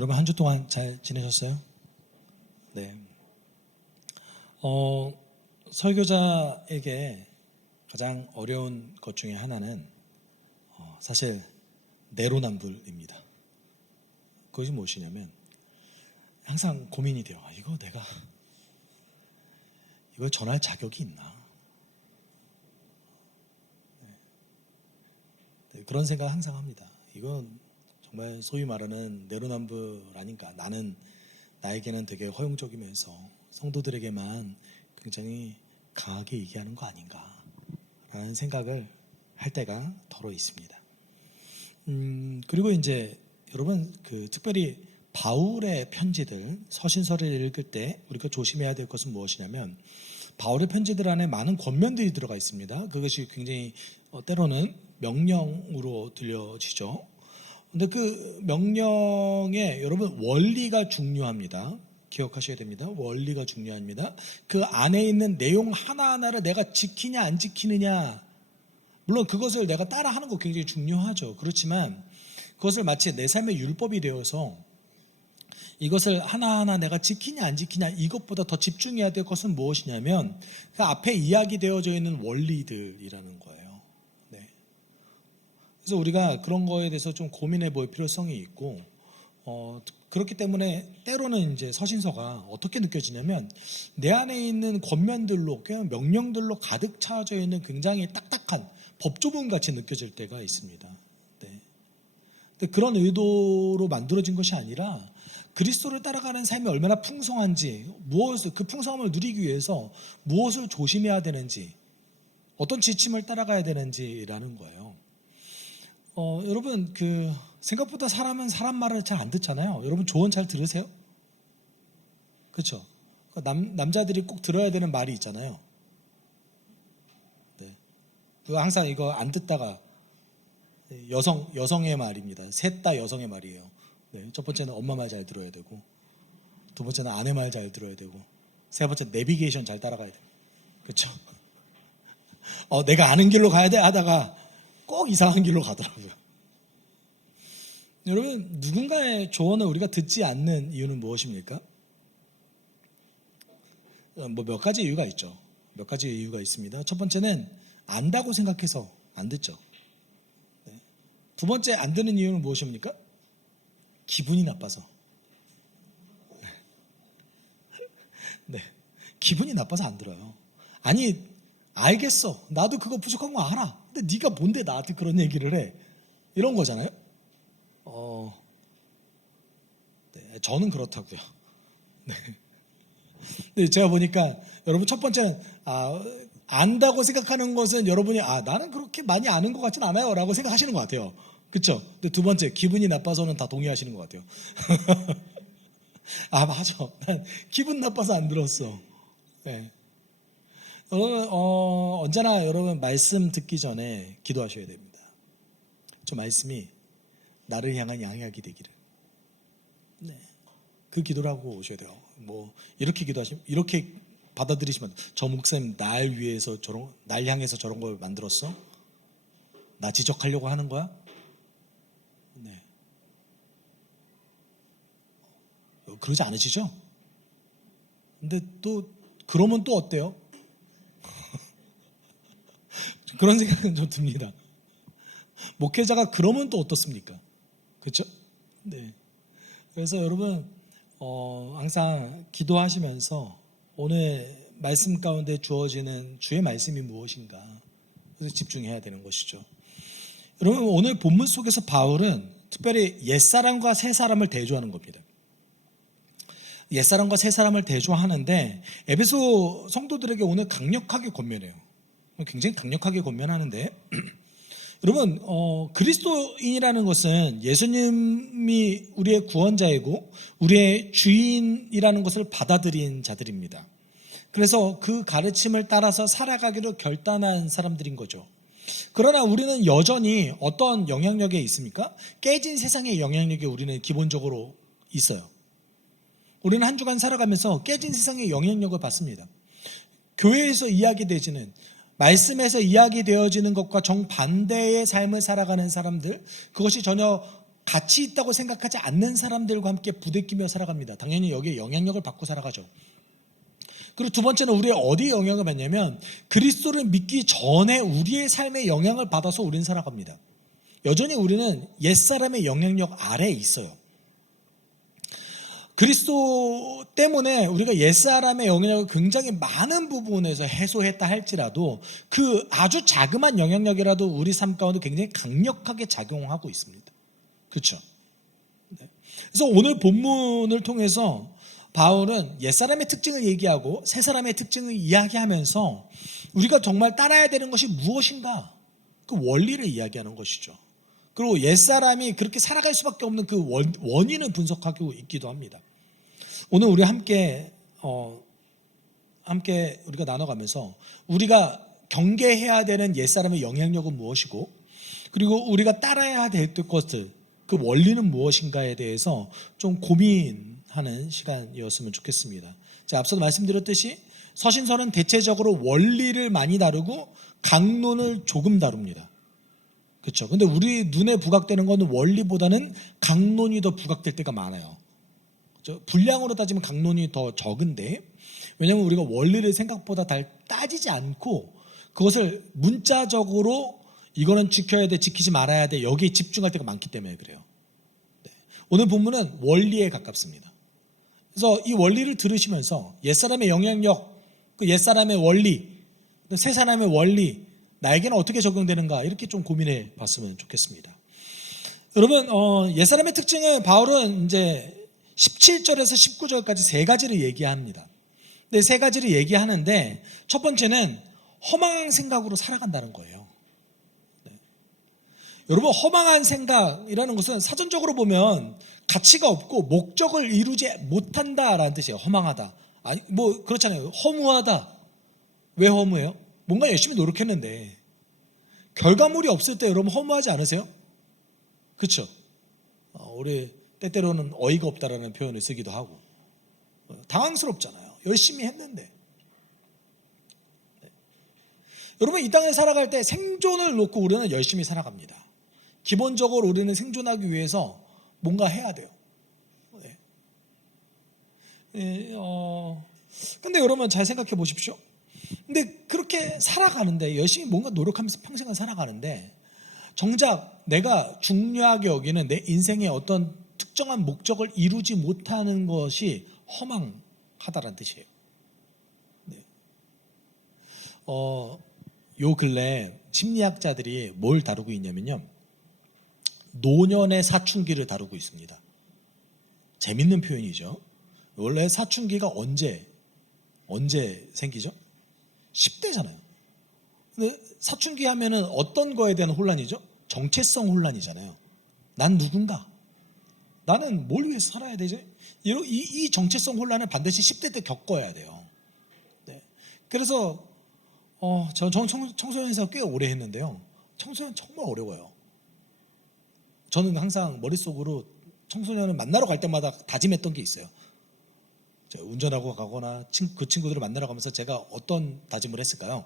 여러분 한 주 동안 잘 지내셨어요? 네. 설교자에게 가장 어려운 것 중에 하나는 사실 내로남불입니다. 그것이 무엇이냐면 항상 고민이 돼요. 이걸 전할 자격이 있나? 네, 그런 생각 항상 합니다. 이건 정말 소위 말하는 내로남불 아닌가. 나에게는 되게 허용적이면서 성도들에게만 굉장히 강하게 얘기하는 거 아닌가 라는 생각을 할 때가 더러 있습니다. 그리고 이제 여러분 특별히 바울의 편지들, 서신서를 읽을 때 우리가 조심해야 될 것은 무엇이냐면 바울의 편지들 안에 많은 권면들이 들어가 있습니다. 그것이 굉장히 때로는 명령으로 들려지죠. 근데 그 명령에 여러분 원리가 중요합니다. 기억하셔야 됩니다. 원리가 중요합니다. 그 안에 있는 내용 하나하나를 내가 지키냐 안 지키느냐, 물론 그것을 내가 따라하는 거 굉장히 중요하죠. 그렇지만 그것을 마치 내 삶의 율법이 되어서 이것을 하나하나 내가 지키냐 안 지키냐, 이것보다 더 집중해야 될 것은 무엇이냐면 그 앞에 이야기되어져 있는 원리들이라는 거예요. 네. 그래서 우리가 그런 거에 대해서 좀 고민해 볼 필요성이 있고, 그렇기 때문에 때로는 이제 서신서가 어떻게 느껴지냐면 내 안에 있는 권면들로, 그냥 명령들로 가득 차져 있는 굉장히 딱딱한 법조문 같이 느껴질 때가 있습니다. 네. 근데 그런 의도로 만들어진 것이 아니라 그리스도를 따라가는 삶이 얼마나 풍성한지, 그 풍성함을 누리기 위해서 무엇을 조심해야 되는지, 어떤 지침을 따라가야 되는지라는 거예요. 여러분 생각보다 사람은 사람 말을 잘 안 듣잖아요. 여러분 조언 잘 들으세요? 그렇죠? 남자들이 꼭 들어야 되는 말이 있잖아요. 네. 항상 이거 안 듣다가 여성의 말입니다. 셋 다 여성의 말이에요. 네. 첫 번째는 엄마 말 잘 들어야 되고, 두 번째는 아내 말 잘 들어야 되고, 세 번째 내비게이션 잘 따라가야 돼요. 그렇죠? 내가 아는 길로 가야 돼 하다가 꼭 이상한 길로 가더라고요. 여러분, 누군가의 조언을 우리가 듣지 않는 이유는 무엇입니까? 몇 가지 이유가 있죠. 몇 가지 이유가 있습니다. 첫 번째는 안다고 생각해서 안 듣죠. 네. 두 번째 안 듣는 이유는 무엇입니까? 기분이 나빠서. 네. 기분이 나빠서 안 들어요. 아니, 알겠어. 나도 그거 부족한 거 알아. 근데 네가 뭔데 나한테 그런 얘기를 해? 이런 거잖아요. 네, 저는 그렇다고요. 네. 근데 제가 보니까 여러분 첫 번째는 안다고 생각하는 것은 여러분이 나는 그렇게 많이 아는 것 같진 않아요 라고 생각하시는 것 같아요. 그렇죠? 근데 두 번째, 기분이 나빠서는 다 동의하시는 것 같아요. 맞아. 난 기분 나빠서 안 들었어. 네. 여러분, 언제나 여러분 말씀 듣기 전에 기도하셔야 됩니다. 저 말씀이 나를 향한 양약이 되기를. 네. 그 기도를 하고 오셔야 돼요. 이렇게 기도하시면, 이렇게 받아들이시면, 저 목사님 날 향해서 저런 걸 만들었어? 나 지적하려고 하는 거야? 네. 그러지 않으시죠? 근데 그러면 또 어때요? 그런 생각은 좀 듭니다. 목회자가 그러면 또 어떻습니까? 그렇죠? 네. 그래서 여러분 항상 기도하시면서 오늘 말씀 가운데 주어지는 주의 말씀이 무엇인가, 그래서 집중해야 되는 것이죠. 여러분, 오늘 본문 속에서 바울은 특별히 옛사람과 새사람을 대조하는 겁니다. 옛사람과 새사람을 대조하는데 에베소 성도들에게 오늘 강력하게 권면해요. 굉장히 강력하게 권면하는데 여러분, 그리스도인이라는 것은 예수님이 우리의 구원자이고 우리의 주인이라는 것을 받아들인 자들입니다. 그래서 그 가르침을 따라서 살아가기로 결단한 사람들인 거죠. 그러나 우리는 여전히 어떤 영향력에 있습니까? 깨진 세상의 영향력에 우리는 기본적으로 있어요. 우리는 한 주간 살아가면서 깨진 세상의 영향력을 받습니다. 교회에서 이야기되지는, 말씀에서 이야기되어지는 것과 정반대의 삶을 살아가는 사람들, 그것이 전혀 가치 있다고 생각하지 않는 사람들과 함께 부대끼며 살아갑니다. 당연히 여기에 영향력을 받고 살아가죠. 그리고 두 번째는 우리의 어디에 영향을 받냐면 그리스도를 믿기 전에 우리의 삶에 영향을 받아서 우리는 살아갑니다. 여전히 우리는 옛사람의 영향력 아래에 있어요. 그리스도 때문에 우리가 옛사람의 영향력을 굉장히 많은 부분에서 해소했다 할지라도 그 아주 자그마한 영향력이라도 우리 삶 가운데 굉장히 강력하게 작용하고 있습니다. 그렇죠? 그래서 오늘 본문을 통해서 바울은 옛사람의 특징을 얘기하고 새사람의 특징을 이야기하면서 우리가 정말 따라야 되는 것이 무엇인가? 그 원리를 이야기하는 것이죠. 그리고 옛사람이 그렇게 살아갈 수밖에 없는 그 원인을 분석하고 있기도 합니다. 오늘 우리 함께 우리가 나눠가면서 우리가 경계해야 되는 옛사람의 영향력은 무엇이고 그리고 우리가 따라야 될 것들 그 원리는 무엇인가에 대해서 좀 고민하는 시간이었으면 좋겠습니다. 자, 앞서도 말씀드렸듯이 서신서는 대체적으로 원리를 많이 다루고 강론을 조금 다룹니다. 그렇죠? 근데 우리 눈에 부각되는 것은 원리보다는 강론이 더 부각될 때가 많아요. 그렇죠? 분량으로 따지면 강론이 더 적은데 왜냐하면 우리가 원리를 생각보다 잘 따지지 않고 그것을 문자적으로 이거는 지켜야 돼, 지키지 말아야 돼 여기에 집중할 때가 많기 때문에 그래요. 네. 오늘 본문은 원리에 가깝습니다. 그래서 이 원리를 들으시면서 옛사람의 영향력, 그 옛사람의 원리, 새사람의 원리 나에게는 어떻게 적용되는가 이렇게 좀 고민해 봤으면 좋겠습니다. 여러분 옛사람의 특징은 바울은 이제 17절에서 19절까지 세 가지를 얘기합니다. 근데 세 가지를 얘기하는데 첫 번째는 허망한 생각으로 살아간다는 거예요. 네. 여러분 허망한 생각이라는 것은 사전적으로 보면 가치가 없고 목적을 이루지 못한다라는 뜻이에요. 허망하다. 아니 뭐 그렇잖아요. 허무하다. 왜 허무해요? 뭔가 열심히 노력했는데 결과물이 없을 때 여러분 허무하지 않으세요? 그렇죠? 우리 때때로는 어이가 없다라는 표현을 쓰기도 하고 당황스럽잖아요. 열심히 했는데 여러분 이 땅에 살아갈 때 생존을 놓고 우리는 열심히 살아갑니다. 기본적으로 우리는 생존하기 위해서 뭔가 해야 돼요. 근데 여러분 잘 생각해 보십시오. 근데 그렇게 살아가는데 열심히 뭔가 노력하면서 평생을 살아가는데 정작 내가 중요하게 여기는 내 인생의 어떤 특정한 목적을 이루지 못하는 것이 허망하다라는 뜻이에요. 네. 요 근래 심리학자들이 뭘 다루고 있냐면요. 노년의 사춘기를 다루고 있습니다. 재밌는 표현이죠. 원래 사춘기가 언제 생기죠? 10대잖아요. 근데 사춘기 하면은 어떤 거에 대한 혼란이죠? 정체성 혼란이잖아요. 난 누군가? 나는 뭘 위해서 살아야 되지? 이 정체성 혼란을 반드시 10대 때 겪어야 돼요. 네. 그래서 전 청소년에서 꽤 오래 했는데요. 청소년 정말 어려워요. 저는 항상 머릿속으로 청소년을 만나러 갈 때마다 다짐했던 게 있어요. 운전하고 가거나 그 친구들을 만나러 가면서 제가 어떤 다짐을 했을까요?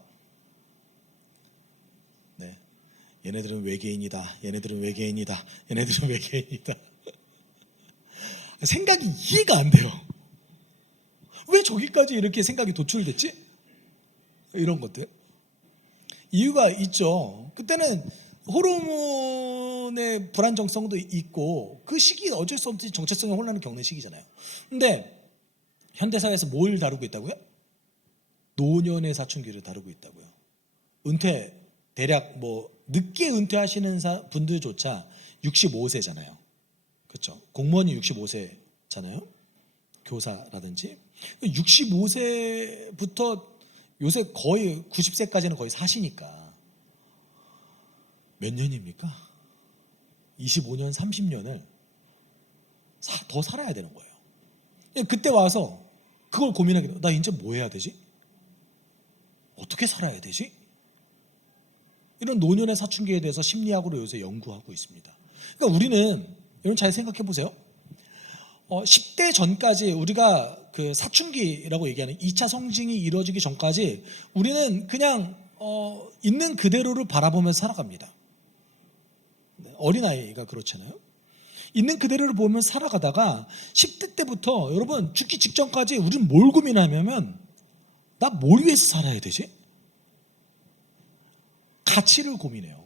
네, 얘네들은 외계인이다. 얘네들은 외계인이다. 얘네들은 외계인이다. 생각이 이해가 안 돼요. 왜 저기까지 이렇게 생각이 도출됐지? 이런 것들. 이유가 있죠. 그때는 호르몬의 불안정성도 있고 그 시기는 어쩔 수 없이 정체성의 혼란을 겪는 시기잖아요. 근데 현대사회에서 뭘 다루고 있다고요? 노년의 사춘기를 다루고 있다고요. 은퇴 대략 늦게 은퇴하시는 분들조차 65세잖아요. 그렇죠? 공무원이 65세잖아요. 교사라든지 65세부터 요새 거의 90세까지는 거의 사시니까 몇 년입니까? 25년, 30년을 더 살아야 되는 거예요. 그때 와서 그걸 고민하게 돼요. 나 이제 뭐 해야 되지? 어떻게 살아야 되지? 이런 노년의 사춘기에 대해서 심리학으로 요새 연구하고 있습니다. 그러니까 우리는 여러분 잘 생각해 보세요. 10대 전까지 우리가 그 사춘기라고 얘기하는 2차 성징이 이루어지기 전까지 우리는 그냥 있는 그대로를 바라보면서 살아갑니다. 어린아이가 그렇잖아요. 있는 그대로를 보면 살아가다가 10대 때부터 여러분 죽기 직전까지 우리는 뭘 고민하냐면 나 뭘 위해서 살아야 되지? 가치를 고민해요.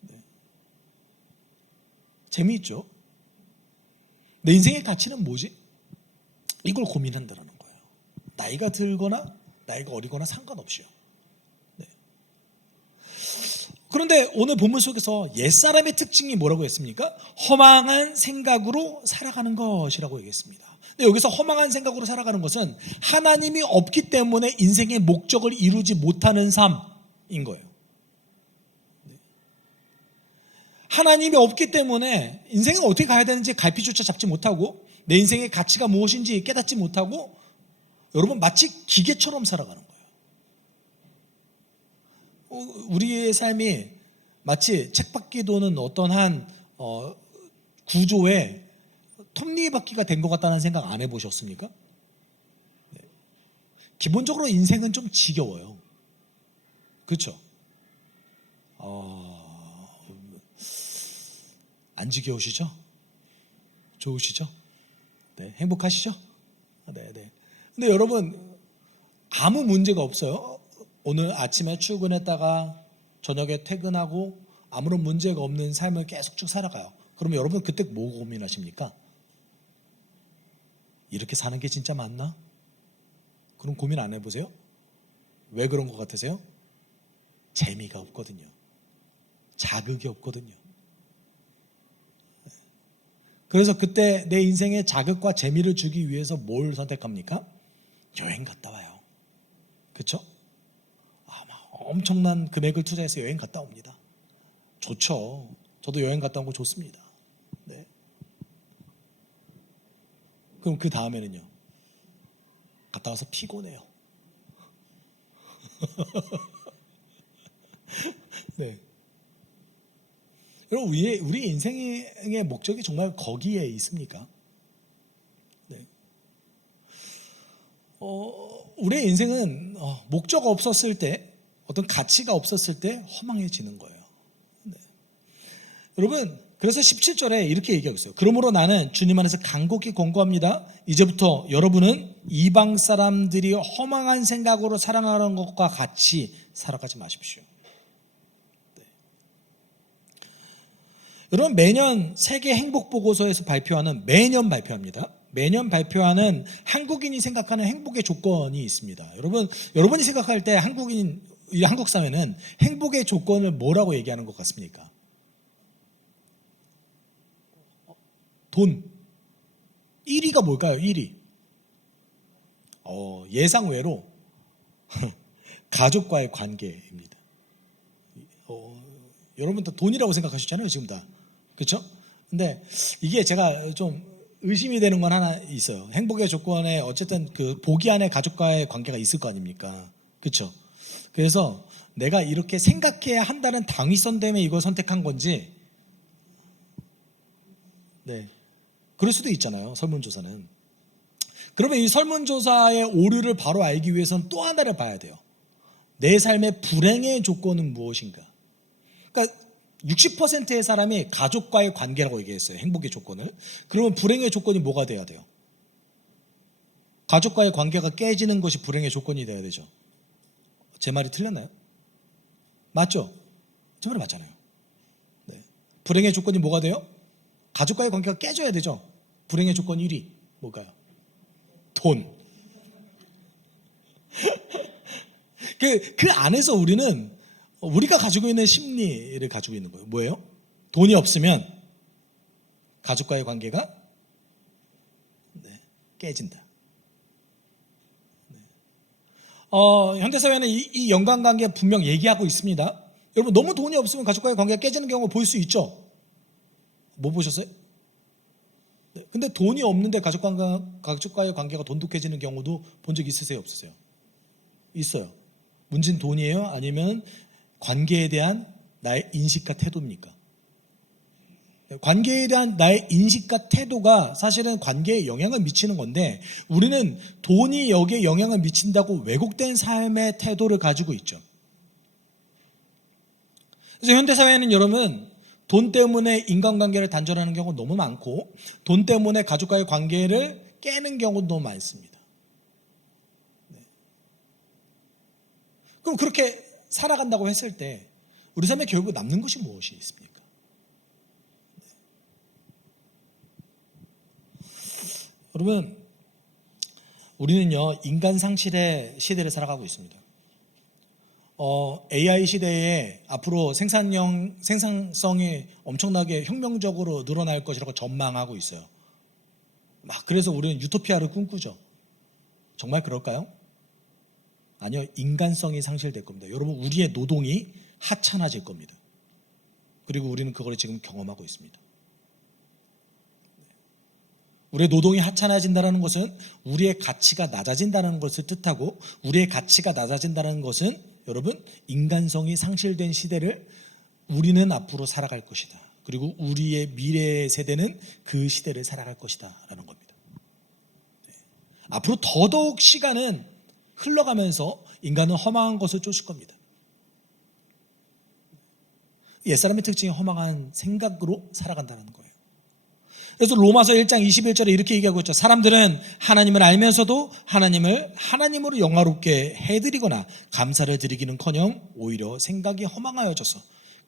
네. 재미있죠? 내 인생의 가치는 뭐지? 이걸 고민한다는 거예요. 나이가 들거나 나이가 어리거나 상관없이요. 네. 그런데 오늘 본문 속에서 옛사람의 특징이 뭐라고 했습니까? 허망한 생각으로 살아가는 것이라고 얘기했습니다. 근데 여기서 허망한 생각으로 살아가는 것은 하나님이 없기 때문에 인생의 목적을 이루지 못하는 삶인 거예요. 하나님이 없기 때문에 인생은 어떻게 가야 되는지 갈피조차 잡지 못하고 내 인생의 가치가 무엇인지 깨닫지 못하고 여러분 마치 기계처럼 살아가는 거예요. 우리의 삶이 마치 쳇바퀴 도는 어떤 한 구조에 톱니바퀴가 된 것 같다는 생각 안 해보셨습니까? 네. 기본적으로 인생은 좀 지겨워요. 그렇죠? 안 지겨우시죠? 좋으시죠? 네, 행복하시죠? 네. 근데 여러분 아무 문제가 없어요. 오늘 아침에 출근했다가 저녁에 퇴근하고 아무런 문제가 없는 삶을 계속 쭉 살아가요. 그러면 여러분 그때 뭐 고민하십니까? 이렇게 사는 게 진짜 맞나? 그럼 고민 안 해보세요? 왜 그런 것 같으세요? 재미가 없거든요. 자극이 없거든요. 그래서 그때 내 인생에 자극과 재미를 주기 위해서 뭘 선택합니까? 여행 갔다 와요. 그렇죠? 엄청난 금액을 투자해서 여행 갔다 옵니다. 좋죠. 저도 여행 갔다 온 거 좋습니다. 네. 그럼 그 다음에는요. 갔다 와서 피곤해요. 네. 여러분 우리 인생의 목적이 정말 거기에 있습니까? 네. 우리의 인생은 목적 없었을 때, 어떤 가치가 없었을 때 허망해지는 거예요. 네. 여러분 그래서 17절에 이렇게 얘기하고 있어요. 그러므로 나는 주님 안에서 간곡히 권고합니다. 이제부터 여러분은 이방 사람들이 허망한 생각으로 살아가는 것과 같이 살아가지 마십시오. 여러분 매년 세계 행복 보고서에서 매년 발표하는 한국인이 생각하는 행복의 조건이 있습니다. 여러분이 생각할 때 한국 사회는 행복의 조건을 뭐라고 얘기하는 것 같습니까? 돈. 1위가 뭘까요? 1위. 예상외로 가족과의 관계입니다. 여러분 다 돈이라고 생각하셨잖아요, 지금 다. 그렇죠? 근데 이게 제가 좀 의심이 되는 건 하나 있어요. 행복의 조건에 어쨌든 그 보기 안에 가족과의 관계가 있을 거 아닙니까? 그렇죠? 그래서 내가 이렇게 생각해야 한다는 당위성 때문에 이걸 선택한 건지, 네, 그럴 수도 있잖아요. 설문조사는. 그러면 이 설문조사의 오류를 바로 알기 위해서는 또 하나를 봐야 돼요. 내 삶의 불행의 조건은 무엇인가? 그러니까 60%의 사람이 가족과의 관계라고 얘기했어요. 행복의 조건을. 그러면 불행의 조건이 뭐가 돼야 돼요? 가족과의 관계가 깨지는 것이 불행의 조건이 돼야 되죠. 제 말이 틀렸나요? 맞죠? 제 말이 맞잖아요. 네. 불행의 조건이 뭐가 돼요? 가족과의 관계가 깨져야 되죠. 불행의 조건 1위 뭘까요? 돈. 그 안에서 우리가 가지고 있는 심리를 가지고 있는 거예요. 뭐예요? 돈이 없으면 가족과의 관계가 깨진다. 현대사회는 이 연관관계 분명 얘기하고 있습니다. 여러분 너무 돈이 없으면 가족과의 관계가 깨지는 경우 볼 수 있죠. 뭐 보셨어요? 네. 근데 돈이 없는데 가족과의 관계가 돈독해지는 경우도 본 적 있으세요? 없으세요? 있어요. 문제는 돈이에요? 아니면 관계에 대한 나의 인식과 태도입니까? 관계에 대한 나의 인식과 태도가 사실은 관계에 영향을 미치는 건데 우리는 돈이 여기에 영향을 미친다고 왜곡된 삶의 태도를 가지고 있죠. 그래서 현대사회는 여러분 돈 때문에 인간관계를 단절하는 경우가 너무 많고 돈 때문에 가족과의 관계를 깨는 경우도 너무 많습니다. 그럼 그렇게 살아간다고 했을 때 우리 삶에 결국 남는 것이 무엇이 있습니까? 여러분, 우리는요 인간 상실의 시대를 살아가고 있습니다. AI 시대에 앞으로 생산성이 엄청나게 혁명적으로 늘어날 것이라고 전망하고 있어요. 그래서 우리는 유토피아를 꿈꾸죠. 정말 그럴까요? 아니요, 인간성이 상실될 겁니다. 여러분, 우리의 노동이 하찮아질 겁니다. 그리고 우리는 그걸 지금 경험하고 있습니다. 우리의 노동이 하찮아진다는 것은 우리의 가치가 낮아진다는 것을 뜻하고, 우리의 가치가 낮아진다는 것은 여러분, 인간성이 상실된 시대를 우리는 앞으로 살아갈 것이다. 그리고 우리의 미래 세대는 그 시대를 살아갈 것이다 라는 겁니다. 앞으로 더더욱 시간은 흘러가면서 인간은 허망한 것을 쫓을 겁니다. 옛사람의 특징이 허망한 생각으로 살아간다는 거예요. 그래서 로마서 1장 21절에 이렇게 얘기하고 있죠. 사람들은 하나님을 알면서도 하나님을 하나님으로 영화롭게 해드리거나 감사를 드리기는커녕 오히려 생각이 허망하여져서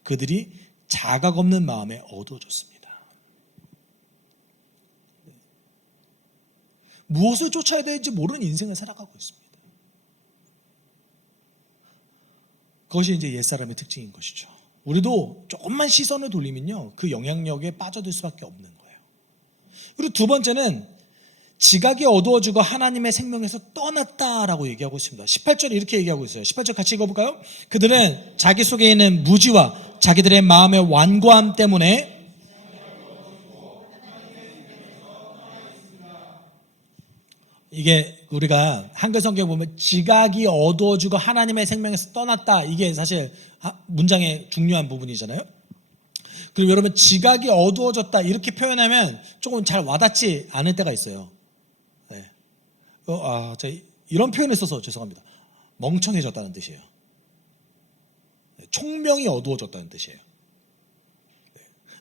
그들이 자각 없는 마음에 어두워졌습니다. 무엇을 쫓아야 될지 모르는 인생을 살아가고 있습니다. 그것이 이제 옛사람의 특징인 것이죠. 우리도 조금만 시선을 돌리면요 그 영향력에 빠져들 수밖에 없는 거예요. 그리고 두 번째는 지각이 어두워지고 하나님의 생명에서 떠났다라고 얘기하고 있습니다. 18절에 이렇게 얘기하고 있어요. 18절 같이 읽어볼까요? 그들은 자기 속에 있는 무지와 자기들의 마음의 완고함 때문에 이게 우리가 한글 성경에 보면 지각이 어두워지고 하나님의 생명에서 떠났다, 이게 사실 문장의 중요한 부분이잖아요. 그리고 여러분, 지각이 어두워졌다 이렇게 표현하면 조금 잘 와닿지 않을 때가 있어요. 네. 제가 이런 표현을 써서 죄송합니다. 멍청해졌다는 뜻이에요. 총명이 어두워졌다는 뜻이에요.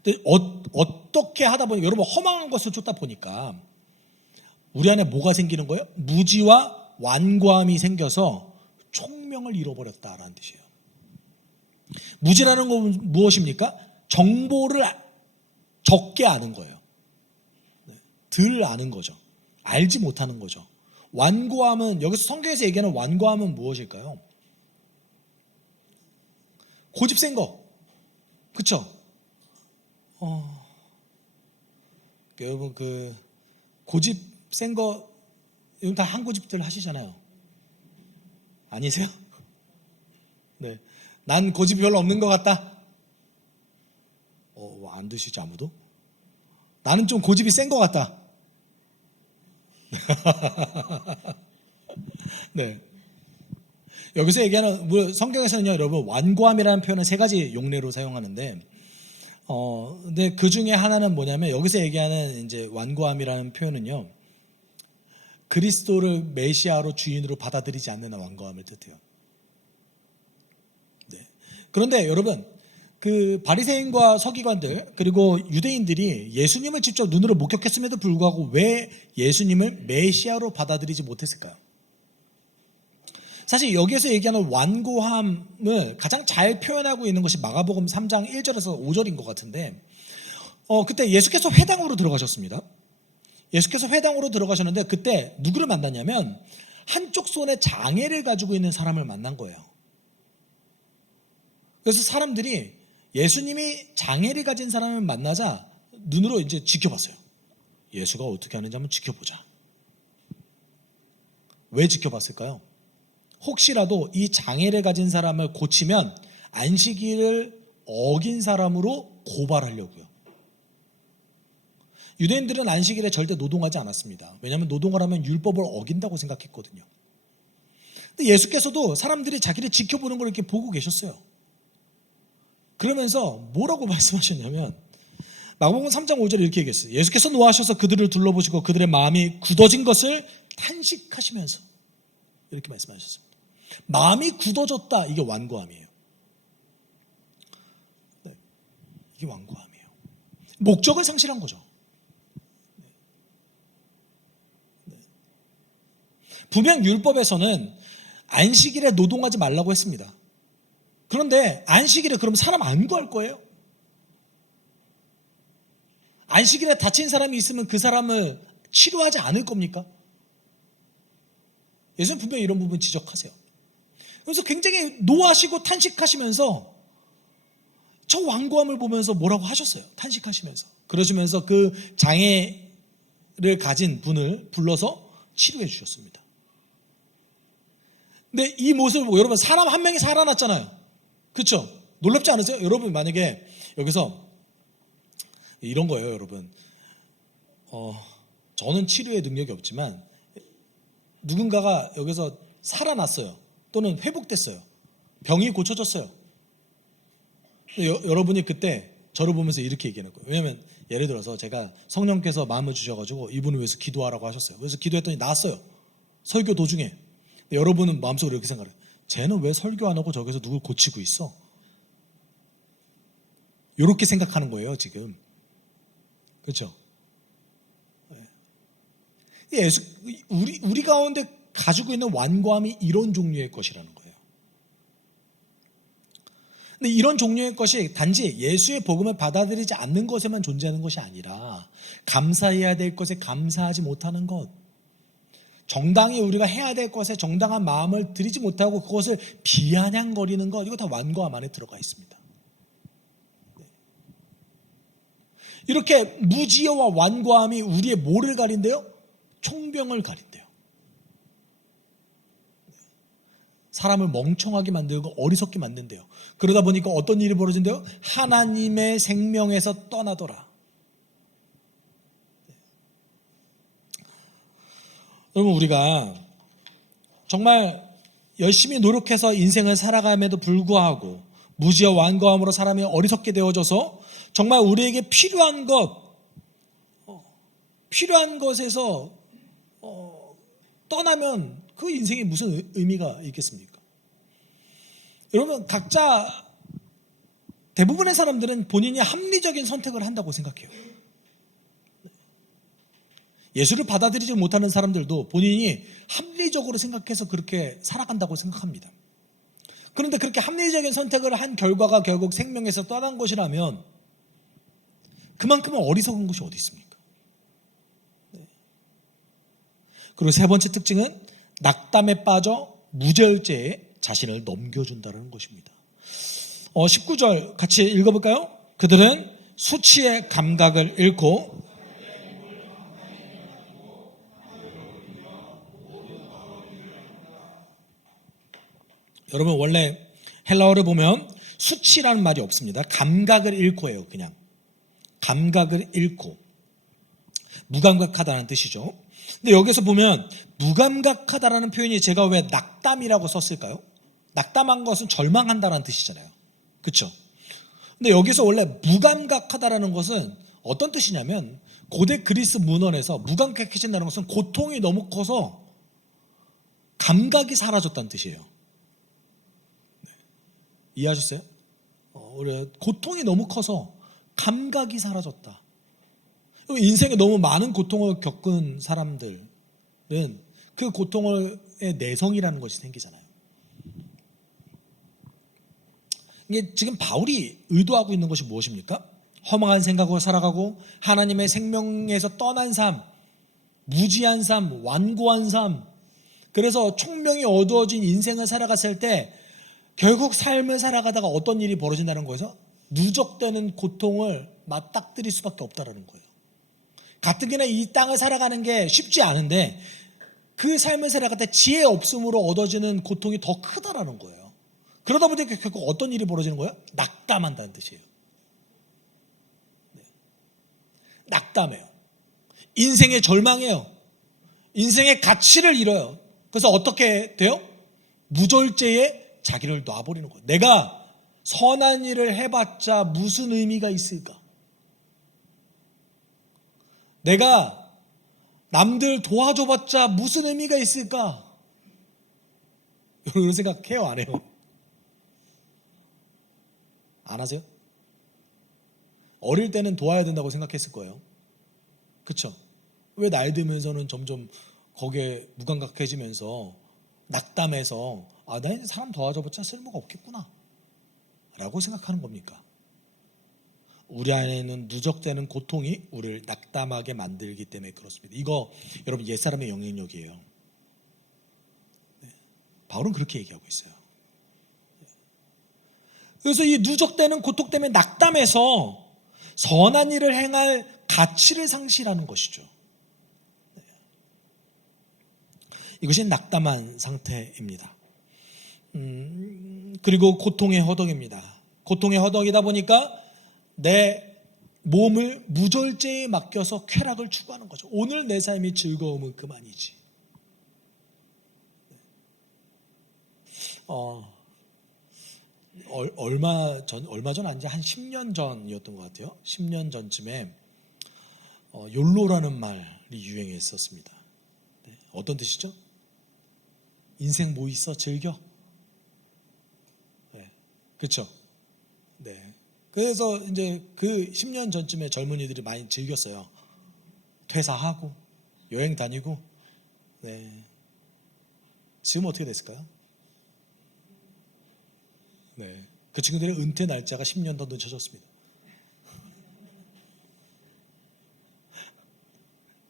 근데 어떻게 하다 보니 여러분, 허망한 것을 쫓다 보니까 우리 안에 뭐가 생기는 거예요? 무지와 완고함이 생겨서 총명을 잃어버렸다라는 뜻이에요. 무지라는 건 무엇입니까? 정보를 적게 아는 거예요. 덜 아는 거죠. 알지 못하는 거죠. 완고함은, 여기서 성경에서 얘기하는 완고함은 무엇일까요? 고집 센 거. 그쵸? 여러분, 고집 센 거, 이건 다 한 고집들 하시잖아요. 아니세요? 네. 난 고집이 별로 없는 것 같다. 안 드시지 아무도? 나는 좀 고집이 센 것 같다. 네. 여기서 얘기하는, 성경에서는요, 여러분, 완고함이라는 표현은 세 가지 용례로 사용하는데, 근데 그 중에 하나는 뭐냐면, 여기서 얘기하는 이제 완고함이라는 표현은요, 그리스도를 메시아로 주인으로 받아들이지 않는 완고함을 뜻해요. 네. 그런데 여러분, 그 바리새인과 서기관들 그리고 유대인들이 예수님을 직접 눈으로 목격했음에도 불구하고 왜 예수님을 메시아로 받아들이지 못했을까요? 사실 여기에서 얘기하는 완고함을 가장 잘 표현하고 있는 것이 마가복음 3장 1절에서 5절인 것 같은데, 그때 예수께서 회당으로 들어가셨습니다. 예수께서 회당으로 들어가셨는데 그때 누구를 만났냐면 한쪽 손에 장애를 가지고 있는 사람을 만난 거예요. 그래서 사람들이 예수님이 장애를 가진 사람을 만나자 눈으로 이제 지켜봤어요. 예수가 어떻게 하는지 한번 지켜보자. 왜 지켜봤을까요? 혹시라도 이 장애를 가진 사람을 고치면 안식일을 어긴 사람으로 고발하려고요. 유대인들은 안식일에 절대 노동하지 않았습니다. 왜냐하면 노동을 하면 율법을 어긴다고 생각했거든요. 근데 예수께서도 사람들이 자기를 지켜보는 걸 이렇게 보고 계셨어요. 그러면서 뭐라고 말씀하셨냐면 마가복음 3장 5절에 이렇게 얘기했어요. 예수께서 노하셔서 그들을 둘러보시고 그들의 마음이 굳어진 것을 탄식하시면서 이렇게 말씀하셨습니다. 마음이 굳어졌다, 이게 완고함이에요. 네. 이게 완고함이에요. 목적을 상실한 거죠. 분명 율법에서는 안식일에 노동하지 말라고 했습니다. 그런데 안식일에 그럼 사람 안 구할 거예요? 안식일에 다친 사람이 있으면 그 사람을 치료하지 않을 겁니까? 예수는 분명히 이런 부분 지적하세요. 그래서 굉장히 노하시고 탄식하시면서 저 완고함을 보면서 뭐라고 하셨어요. 탄식하시면서. 그러시면서 그 장애를 가진 분을 불러서 치료해 주셨습니다. 근데 이 모습을 보고 여러분 사람 한 명이 살아났잖아요. 그렇죠? 놀랍지 않으세요? 여러분 만약에 여기서 이런 거예요, 여러분. 저는 치료의 능력이 없지만 누군가가 여기서 살아났어요. 또는 회복됐어요. 병이 고쳐졌어요. 여러분이 그때 저를 보면서 이렇게 얘기하는 거예요. 왜냐하면 예를 들어서 제가 성령께서 마음을 주셔가지고 이분을 위해서 기도하라고 하셨어요. 그래서 기도했더니 나았어요. 설교 도중에. 여러분은 마음속으로 이렇게 생각해요. 쟤는 왜 설교 안 하고 저기서 누굴 고치고 있어? 이렇게 생각하는 거예요, 지금. 그렇죠? 우리 가운데 가지고 있는 완고함이 이런 종류의 것이라는 거예요. 근데 이런 종류의 것이 단지 예수의 복음을 받아들이지 않는 것에만 존재하는 것이 아니라 감사해야 될 것에 감사하지 못하는 것, 정당히 우리가 해야 될 것에 정당한 마음을 들이지 못하고 그것을 비아냥거리는 것, 이거 다 완고함 안에 들어가 있습니다. 이렇게 무지여와 완고함이 우리의 뭐를 가린대요? 총병을 가린대요. 사람을 멍청하게 만들고 어리석게 만든대요. 그러다 보니까 어떤 일이 벌어진대요? 하나님의 생명에서 떠나더라. 여러분, 우리가 정말 열심히 노력해서 인생을 살아감에도 불구하고 무지와 완고함으로 사람이 어리석게 되어져서 정말 우리에게 필요한 것에서 떠나면 그 인생에 무슨 의미가 있겠습니까? 여러분, 각자 대부분의 사람들은 본인이 합리적인 선택을 한다고 생각해요. 예수를 받아들이지 못하는 사람들도 본인이 합리적으로 생각해서 그렇게 살아간다고 생각합니다. 그런데 그렇게 합리적인 선택을 한 결과가 결국 생명에서 떠난 것이라면 그만큼은 어리석은 것이 어디 있습니까? 그리고 세 번째 특징은 낙담에 빠져 무절제에 자신을 넘겨준다는 것입니다. 19절 같이 읽어볼까요? 그들은 수치의 감각을 잃고 여러분 원래 헬라어를 보면 수치라는 말이 없습니다. 감각을 잃고예요. 그냥 감각을 잃고 무감각하다는 뜻이죠. 근데 여기서 보면 무감각하다라는 표현이 제가 왜 낙담이라고 썼을까요? 낙담한 것은 절망한다는 뜻이잖아요. 그렇죠? 근데 여기서 원래 무감각하다라는 것은 어떤 뜻이냐면 고대 그리스 문헌에서 무감각해진다는 것은 고통이 너무 커서 감각이 사라졌다는 뜻이에요. 이해하셨어요? 고통이 너무 커서 감각이 사라졌다. 인생에 너무 많은 고통을 겪은 사람들은 그 고통의 내성이라는 것이 생기잖아요. 이게 지금 바울이 의도하고 있는 것이 무엇입니까? 허망한 생각으로 살아가고 하나님의 생명에서 떠난 삶, 무지한 삶, 완고한 삶, 그래서 총명이 어두워진 인생을 살아갔을 때 결국 삶을 살아가다가 어떤 일이 벌어진다는 거에서 누적되는 고통을 맞닥뜨릴 수밖에 없다는 거예요. 가뜩이나 이 땅을 살아가는 게 쉽지 않은데 그 삶을 살아갈 때 지혜 없음으로 얻어지는 고통이 더 크다라는 거예요. 그러다 보니까 결국 어떤 일이 벌어지는 거예요? 낙담한다는 뜻이에요. 낙담해요. 인생의 절망해요. 인생의 가치를 잃어요. 그래서 어떻게 돼요? 무절제에 자기를 놔버리는 거예요. 내가 선한 일을 해봤자 무슨 의미가 있을까? 내가 남들 도와줘봤자 무슨 의미가 있을까? 이런 생각해요? 안 해요? 안 하세요? 어릴 때는 도와야 된다고 생각했을 거예요. 그렇죠? 왜 나이 들면서는 점점 거기에 무감각해지면서 낙담해서 나 이제 사람 도와줘봤자 쓸모가 없겠구나 라고 생각하는 겁니까? 우리 안에 있는 누적되는 고통이 우리를 낙담하게 만들기 때문에 그렇습니다. 이거 여러분 옛사람의 영향력이에요. 바울은 그렇게 얘기하고 있어요. 그래서 이 누적되는 고통 때문에 낙담해서 선한 일을 행할 가치를 상실하는 것이죠. 이것이 낙담한 상태입니다. 그리고 고통의 허덕입니다. 고통의 허덕이다 보니까 내 몸을 무절제에 맡겨서 쾌락을 추구하는 거죠. 오늘 내 삶이 즐거움은 그만이지. 얼마 전 아니지 한 10년 전이었던 것 같아요. 10년 전쯤에 욜로라는 말이 유행했었습니다. 네, 어떤 뜻이죠? 인생 뭐 있어? 즐겨. 네, 그렇죠. 네. 그래서 이제 그 10년 전쯤에 젊은이들이 많이 즐겼어요. 퇴사하고 여행 다니고. 네. 지금 어떻게 됐을까요? 네. 그 친구들의 은퇴 날짜가 10년 더 늦춰졌습니다.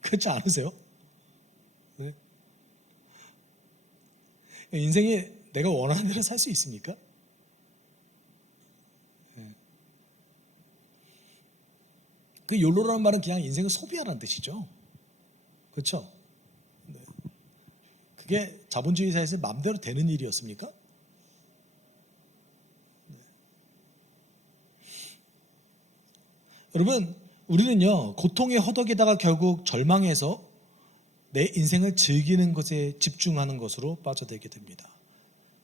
그렇지 않으세요? 네. 인생이 내가 원하는 대로 살 수 있습니까? 네. 그 욜로라는 말은 그냥 인생을 소비하라는 뜻이죠. 그렇죠? 네. 그게 자본주의 사회에서 마음대로 되는 일이었습니까? 네. 여러분, 우리는요 고통의 허덕에다가 결국 절망해서 내 인생을 즐기는 것에 집중하는 것으로 빠져들게 됩니다.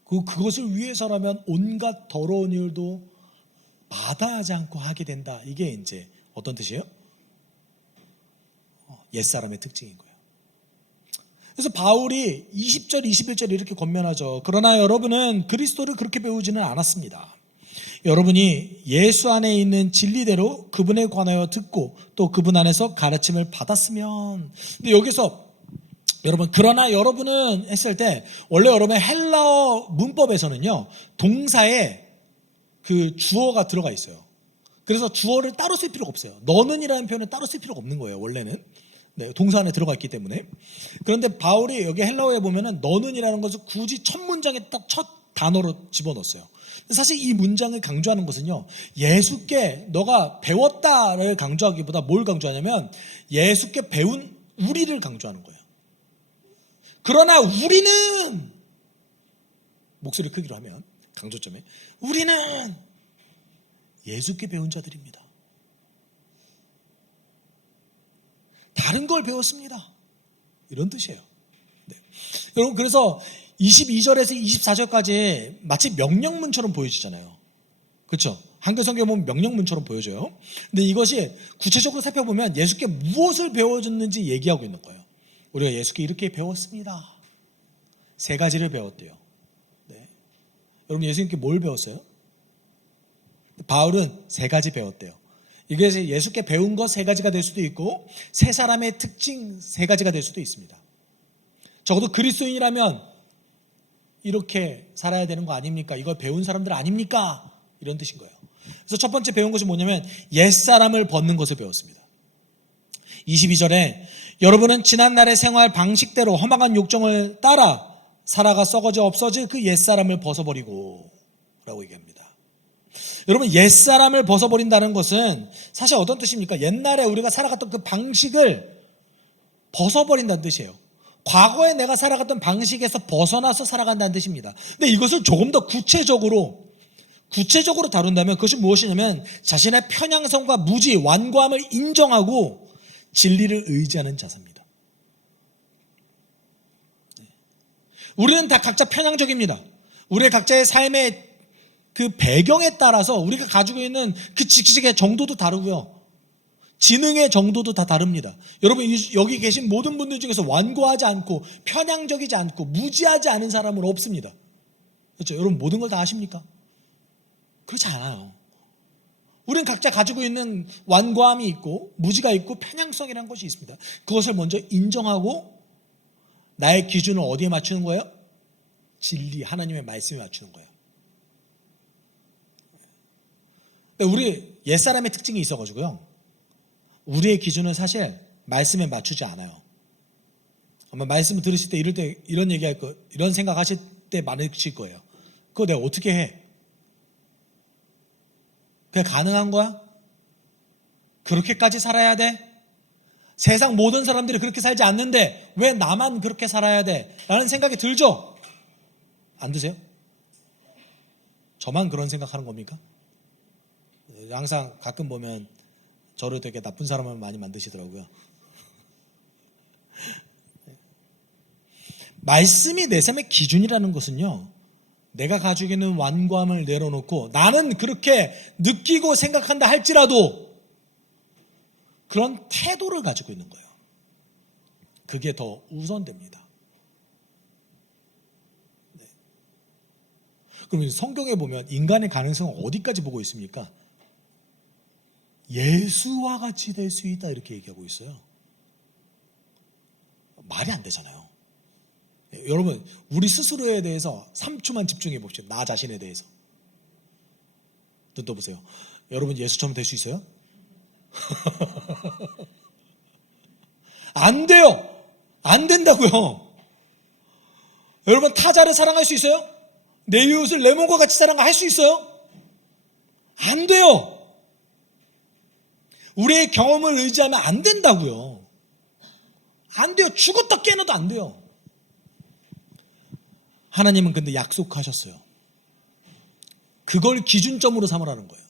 그것을 위해서라면 온갖 더러운 일도 마다하지 않고 하게 된다. 이게 이제 어떤 뜻이에요? 옛사람의 특징인 거예요. 그래서 바울이 20절, 21절 이렇게 권면하죠. 그러나 여러분은 그리스도를 그렇게 배우지는 않았습니다. 여러분이 예수 안에 있는 진리대로 그분에 관하여 듣고 또 그분 안에서 가르침을 받았으면. 근데 여기서 여러분 그러나 여러분은 했을 때 원래 여러분의 헬라어 문법에서는요 동사에 그 주어가 들어가 있어요. 그래서 주어를 따로 쓸 필요가 없어요. 너는이라는 표현을 따로 쓸 필요가 없는 거예요. 원래는 네, 동사 안에 들어가 있기 때문에. 그런데 바울이 여기 헬라어에 보면은 너는이라는 것을 굳이 첫 문장에 딱 첫 단어로 집어넣었어요. 사실 이 문장을 강조하는 것은요 예수께 너가 배웠다를 강조하기보다 뭘 강조하냐면 예수께 배운 우리를 강조하는 거예요. 그러나 우리는 목소리 크기로 하면 강조점에 우리는 예수께 배운 자들입니다. 다른 걸 배웠습니다. 이런 뜻이에요. 네. 여러분 그래서 22절에서 24절까지 마치 명령문처럼 보여지잖아요. 그렇죠? 한글 성경 보면 명령문처럼 보여져요. 근데 이것이 구체적으로 살펴보면 예수께 무엇을 배워줬는지 얘기하고 있는 거예요. 우리가 예수께 이렇게 배웠습니다. 3가지를 배웠대요. 네. 여러분 예수님께 뭘 배웠어요? 바울은 3가지 배웠대요. 이게 예수께 배운 것 3가지가 될 수도 있고 세 사람의 특징 3가지가 될 수도 있습니다. 적어도 그리스도인이라면 이렇게 살아야 되는 거 아닙니까? 이걸 배운 사람들 아닙니까? 이런 뜻인 거예요. 그래서 첫 번째 배운 것이 뭐냐면 옛사람을 벗는 것을 배웠습니다. 22절에 여러분은 지난날의 생활 방식대로 허망한 욕정을 따라 살아가 썩어져 없어질 그 옛사람을 벗어버리고 라고 얘기합니다. 여러분 옛사람을 벗어버린다는 것은 사실 어떤 뜻입니까? 옛날에 우리가 살아갔던 그 방식을 벗어버린다는 뜻이에요. 과거에 내가 살아갔던 방식에서 벗어나서 살아간다는 뜻입니다. 근데 이것을 조금 더 구체적으로 다룬다면 그것이 무엇이냐면 자신의 편향성과 무지, 완고함을 인정하고 진리를 의지하는 자세입니다. 우리는 다 각자 편향적입니다. 우리의 각자의 삶의 그 배경에 따라서 우리가 가지고 있는 그 지식의 정도도 다르고요. 지능의 정도도 다 다릅니다. 여러분 여기 계신 모든 분들 중에서 완고하지 않고 편향적이지 않고 무지하지 않은 사람은 없습니다. 그렇죠? 여러분 모든 걸 다 아십니까? 그렇지 않아요. 우리는 각자 가지고 있는 완고함이 있고 무지가 있고 편향성이라는 것이 있습니다. 그것을 먼저 인정하고 나의 기준을 어디에 맞추는 거예요? 진리, 하나님의 말씀에 맞추는 거예요. 우리 옛사람의 특징이 있어가지고요. 우리의 기준은 사실 말씀에 맞추지 않아요. 아마 말씀을 들으실 때 이런 얘기할 거, 이런 생각하실 때 많으실 거예요. 그거 내가 어떻게 해? 그냥 가능한 거야? 그렇게까지 살아야 돼? 세상 모든 사람들이 그렇게 살지 않는데 왜 나만 그렇게 살아야 돼? 라는 생각이 들죠? 안 드세요? 저만 그런 생각하는 겁니까? 항상 가끔 보면 저를 되게 나쁜 사람을 많이 만드시더라고요. 말씀이 내 삶의 기준이라는 것은요, 내가 가지고 있는 완고함을 내려놓고 나는 그렇게 느끼고 생각한다 할지라도 그런 태도를 가지고 있는 거예요. 그게 더 우선됩니다. 네. 그럼 성경에 보면 인간의 가능성은 어디까지 보고 있습니까? 예수와 같이 될 수 있다 이렇게 얘기하고 있어요. 말이 안 되잖아요. 여러분, 우리 스스로에 대해서 3초만 집중해 봅시다. 나 자신에 대해서. 눈 떠보세요. 여러분, 예수처럼 될 수 있어요? 안 돼요. 안 된다고요. 여러분, 타자를 사랑할 수 있어요? 내 이웃을 내 몸과 같이 사랑할 수 있어요? 안 돼요. 우리의 경험을 의지하면 안 된다고요. 안 돼요. 죽었다 깨어나도 안 돼요. 하나님은 근데 약속하셨어요. 그걸 기준점으로 삼으라는 거예요.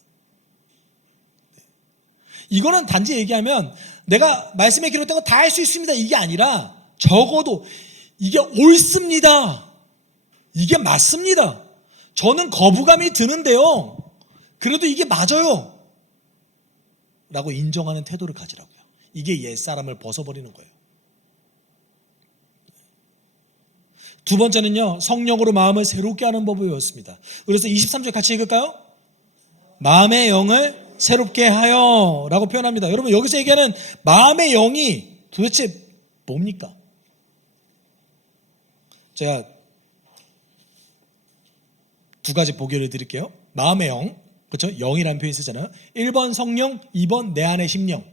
이거는 단지 얘기하면 내가 말씀에 기록된 거 다 할 수 있습니다. 이게 아니라 적어도 이게 옳습니다. 이게 맞습니다. 저는 거부감이 드는데요. 그래도 이게 맞아요. 라고 인정하는 태도를 가지라고요. 이게 옛사람을 벗어버리는 거예요. 두 번째는요, 성령으로 마음을 새롭게 하는 법을 배웠습니다. 그래서 23절 같이 읽을까요? 마음의 영을 새롭게 하여 라고 표현합니다. 여러분, 여기서 얘기하는 마음의 영이 도대체 뭡니까? 제가 두 가지 보기를 드릴게요. 마음의 영, 그렇죠? 영이라는 표현이 쓰잖아요. 1번 성령, 2번 내 안의 심령.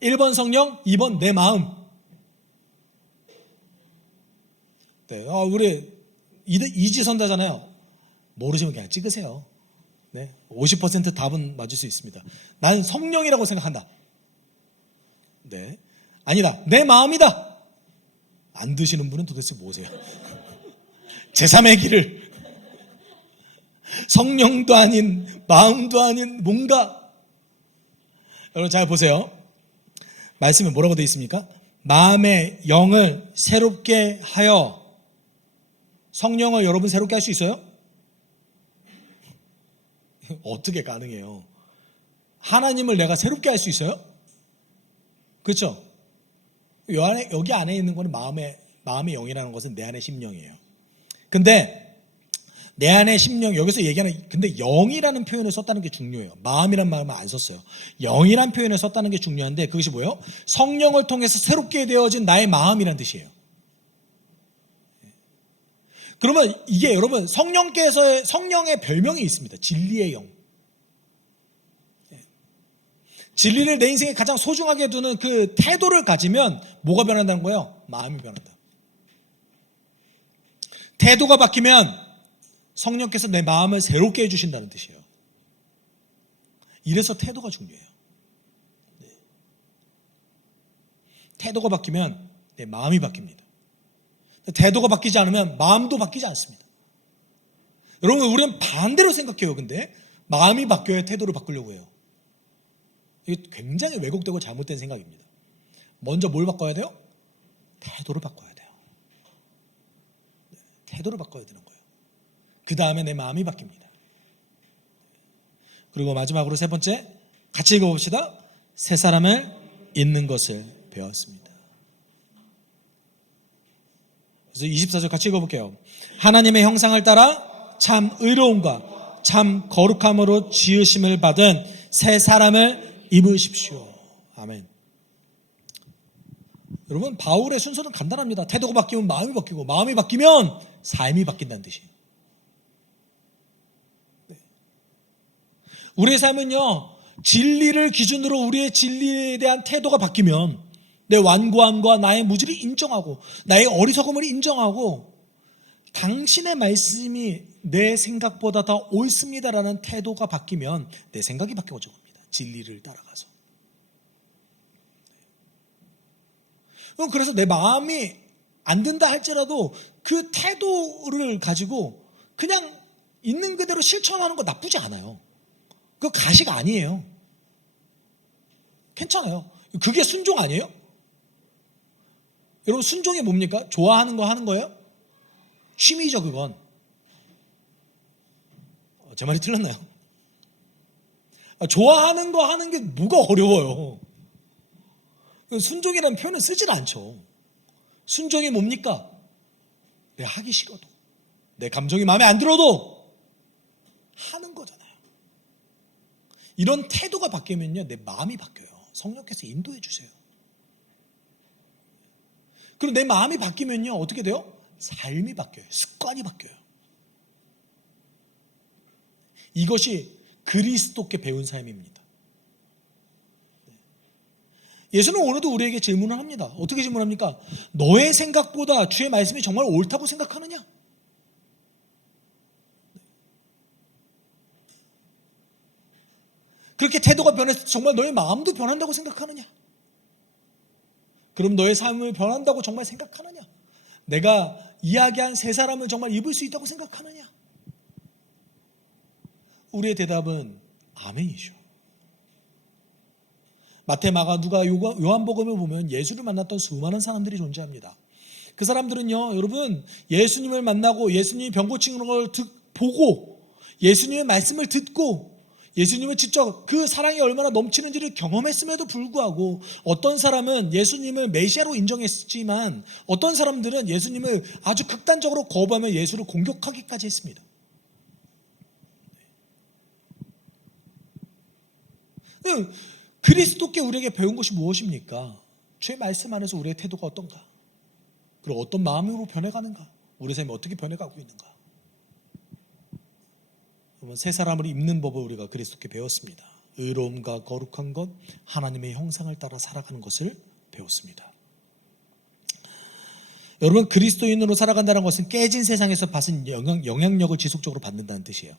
1번 성령, 2번 내 마음. 네, 우리 이지선다잖아요. 모르시면 그냥 찍으세요. 네, 50% 답은 맞을 수 있습니다. 난 성령이라고 생각한다. 네, 아니다. 내 마음이다. 안 드시는 분은 도대체 뭐세요? 제3의 길을 성령도 아닌 마음도 아닌 뭔가. 여러분 잘 보세요. 말씀에 뭐라고 되어 있습니까? 마음의 영을 새롭게 하여. 성령을 여러분 새롭게 할 수 있어요? 어떻게 가능해요? 하나님을 내가 새롭게 할 수 있어요? 그렇죠? 여기 안에 있는 거는 마음의 영이라는 것은 내 안의 심령이에요. 근데 내 안의 심령, 여기서 얘기하는, 근데 영이라는 표현을 썼다는 게 중요해요. 마음이란 말은 안 썼어요. 영이란 표현을 썼다는 게 중요한데 그것이 뭐예요? 성령을 통해서 새롭게 되어진 나의 마음이란 뜻이에요. 그러면 이게 여러분 성령의 별명이 있습니다. 진리의 영. 진리를 내 인생에 가장 소중하게 두는 그 태도를 가지면 뭐가 변한다는 거예요? 마음이 변한다. 태도가 바뀌면 성령께서 내 마음을 새롭게 해주신다는 뜻이에요. 이래서 태도가 중요해요. 태도가 바뀌면 내 마음이 바뀝니다. 태도가 바뀌지 않으면 마음도 바뀌지 않습니다. 여러분, 우리는 반대로 생각해요. 근데 마음이 바뀌어야 태도를 바꾸려고 해요. 이게 굉장히 왜곡되고 잘못된 생각입니다. 먼저 뭘 바꿔야 돼요? 태도를 바꿔야 돼요. 태도를 바꿔야 되는 거예요. 그 다음에 내 마음이 바뀝니다. 그리고 마지막으로 세 번째, 같이 읽어봅시다. 새 사람을 잊는 것을 배웠습니다. 그래서 24절 같이 읽어볼게요. 하나님의 형상을 따라 참 의로움과 참 거룩함으로 지으심을 받은 새 사람을 입으십시오. 아멘. 여러분, 바울의 순서는 간단합니다. 태도가 바뀌면 마음이 바뀌고, 마음이 바뀌면 삶이 바뀐다는 뜻이에요. 네. 우리의 삶은요, 진리를 기준으로 우리의 진리에 대한 태도가 바뀌면 내 완고함과 나의 무지를 인정하고 나의 어리석음을 인정하고 당신의 말씀이 내 생각보다 더 옳습니다라는 태도가 바뀌면 내 생각이 바뀌어져 갑니다. 진리를 따라가서. 그래서 내 마음이 안 든다 할지라도 그 태도를 가지고 그냥 있는 그대로 실천하는 거 나쁘지 않아요. 그거 가식 아니에요. 괜찮아요. 그게 순종 아니에요? 여러분, 순종이 뭡니까? 좋아하는 거 하는 거예요? 취미죠, 그건. 제 말이 틀렸나요? 좋아하는 거 하는 게 뭐가 어려워요? 순종이라는 표현을 쓰질 않죠. 순종이 뭡니까? 내가 하기 싫어도, 내 감정이 마음에 안 들어도 하는 거잖아요. 이런 태도가 바뀌면요, 내 마음이 바뀌어요. 성령께서 인도해 주세요. 그리고 내 마음이 바뀌면요, 어떻게 돼요? 삶이 바뀌어요. 습관이 바뀌어요. 이것이 그리스도께 배운 삶입니다. 예수는 오늘도 우리에게 질문을 합니다. 어떻게 질문합니까? 너의 생각보다 주의 말씀이 정말 옳다고 생각하느냐? 그렇게 태도가 변했을 때 정말 너의 마음도 변한다고 생각하느냐? 그럼 너의 삶을 변한다고 정말 생각하느냐? 내가 이야기한 세 사람을 정말 입을 수 있다고 생각하느냐? 우리의 대답은 아멘이죠. 마태, 마가, 누가, 요한복음을 보면 예수를 만났던 수많은 사람들이 존재합니다. 그 사람들은요, 여러분, 예수님을 만나고 예수님이 병 고치는 걸 보고 예수님의 말씀을 듣고 예수님을 직접 그 사랑이 얼마나 넘치는지를 경험했음에도 불구하고 어떤 사람은 예수님을 메시아로 인정했지만 어떤 사람들은 예수님을 아주 극단적으로 거부하며 예수를 공격하기까지 했습니다. 그리스도께 우리에게 배운 것이 무엇입니까? 주의 말씀 안에서 우리의 태도가 어떤가? 그리고 어떤 마음으로 변해가는가? 우리 삶이 어떻게 변해가고 있는가? 새 사람을 입는 법을 우리가 그리스도께 배웠습니다. 의로움과 거룩한 것, 하나님의 형상을 따라 살아가는 것을 배웠습니다. 여러분, 그리스도인으로 살아간다는 것은 깨진 세상에서 받은 영향력을 지속적으로 받는다는 뜻이에요.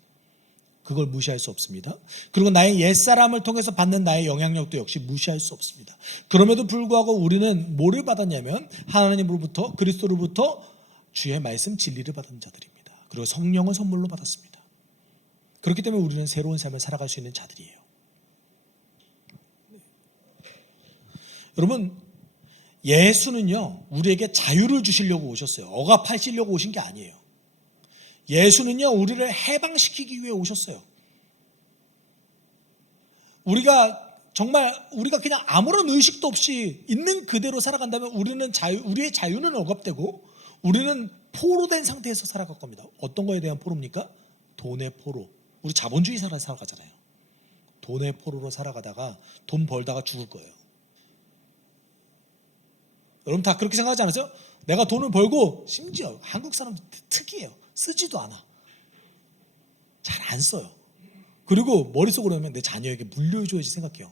그걸 무시할 수 없습니다. 그리고 나의 옛사람을 통해서 받는 나의 영향력도 역시 무시할 수 없습니다. 그럼에도 불구하고 우리는 뭐를 받았냐면 하나님으로부터, 그리스도로부터 주의 말씀 진리를 받은 자들입니다. 그리고 성령을 선물로 받았습니다. 그렇기 때문에 우리는 새로운 삶을 살아갈 수 있는 자들이에요. 여러분, 예수는요, 우리에게 자유를 주시려고 오셨어요. 억압하시려고 오신 게 아니에요. 예수는요, 우리를 해방시키기 위해 오셨어요. 우리가 그냥 아무런 의식도 없이 있는 그대로 살아간다면 우리의 자유는 억압되고 우리는 포로된 상태에서 살아갈 겁니다. 어떤 거에 대한 포로입니까? 돈의 포로. 우리 자본주의 살아가잖아요. 돈의 포로로 살아가다가 돈 벌다가 죽을 거예요. 여러분 다 그렇게 생각하지 않으세요? 내가 돈을 벌고, 심지어 한국 사람들 특이해요. 쓰지도 않아. 잘 안 써요. 그리고 머릿속으로 하면 내 자녀에게 물려줘야지 생각해요.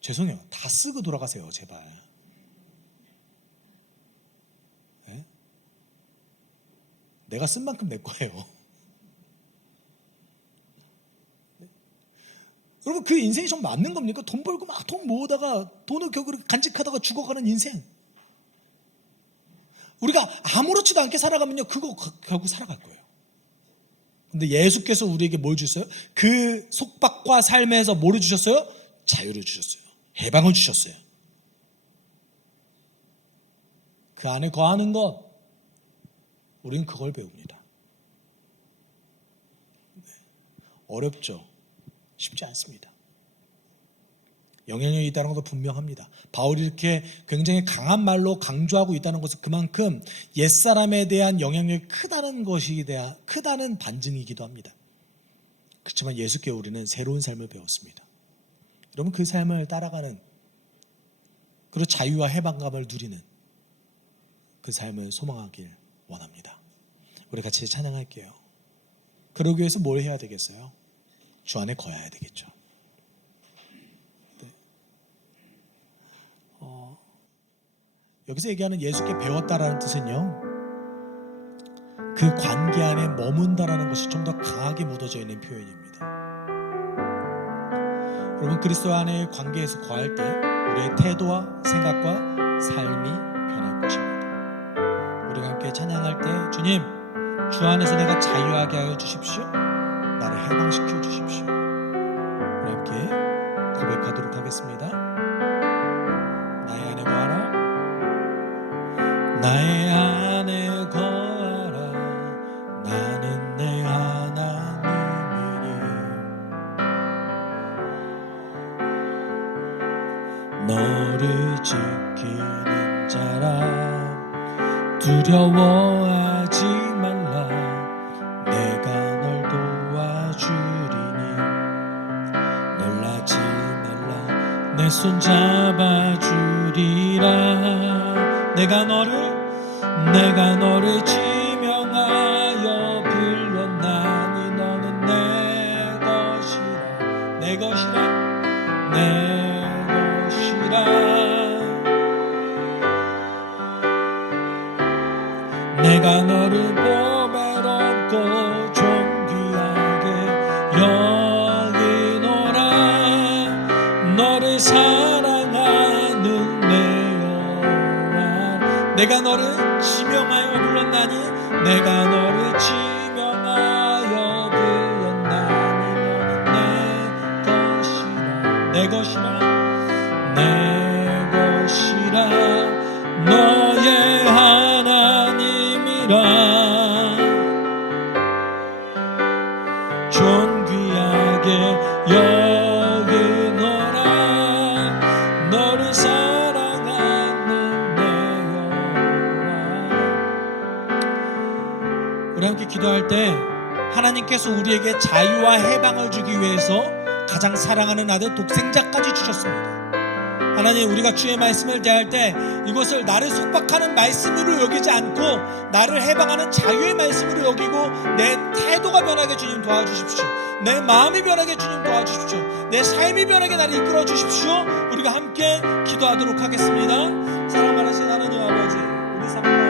죄송해요. 다 쓰고 돌아가세요, 제발. 네? 내가 쓴 만큼 내 거예요. 여러분, 그 인생이 좀 맞는 겁니까? 돈 벌고 막 돈 모으다가 돈을 결국 간직하다가 죽어가는 인생. 우리가 아무렇지도 않게 살아가면요, 그거 결국 살아갈 거예요. 근데 예수께서 우리에게 뭘 주셨어요? 그 속박과 삶에서 뭐를 주셨어요? 자유를 주셨어요. 해방을 주셨어요. 그 안에 거하는 것, 우리는 그걸 배웁니다. 어렵죠? 쉽지 않습니다. 영향력이 있다는 것도 분명합니다. 바울이 이렇게 굉장히 강한 말로 강조하고 있다는 것은 그만큼 옛사람에 대한 영향력이 크다는 반증이기도 합니다. 그렇지만 예수께 우리는 새로운 삶을 배웠습니다. 여러분, 그 삶을 따라가는, 그리고 자유와 해방감을 누리는 그 삶을 소망하길 원합니다. 우리 같이 찬양할게요. 그러기 위해서 뭘 해야 되겠어요? 주 안에 거해야 되겠죠. 네. 여기서 얘기하는 예수께 배웠다라는 뜻은요, 그 관계 안에 머문다라는 것이 좀 더 강하게 묻어져 있는 표현입니다. 여러분, 그리스도 안의 관계에서 거할 때 우리의 태도와 생각과 삶이 변할 것입니다. 우리가 함께 찬양할 때, 주님, 주 안에서 내가 자유하게 하여 주십시오. 나를 해방시켜 주십시오. 우리 함께 고백하도록 하겠습니다. 나의 안에 거하라. 나의 안에 거하라. 나는 내 하나님이니 너를 지키는 자라. 두려워하지 말라. 내가 널 도와주리니 놀라지 말라. 내 손 잡아주리라. 내가 너를 지명하여 불렀나니 너는 내 것이라. 내 것이라. 내 것이라. 내가 너를 보배롭고 존귀하게 여기노라. 너를 사랑하는 내 여호와. 내가 너를 지명하여 불렀나니 내가 너를 지명하여 불렀나니 너는 내 것이라. 내 것이라. 너의 하나님이라. 존귀하게 여기노라. 너를 사랑하는 내 여호와. 우리 함께 기도할 때 하나님께서 우리에게 자유와 해방을 주기 위해서 가장 사랑하는 아들 독생자까지 주셨습니다. 하나님, 우리가 주의 말씀을 대할 때 이것을 나를 속박하는 말씀으로 여기지 않고 나를 해방하는 자유의 말씀으로 여기고 내 태도가 변하게 주님 도와주십시오. 내 마음이 변하게 주님 도와주십시오. 내 삶이 변하게 나를 이끌어 주십시오. 우리가 함께 기도하도록 하겠습니다. 사랑 많으신 하나님 아버지, 우리 삶을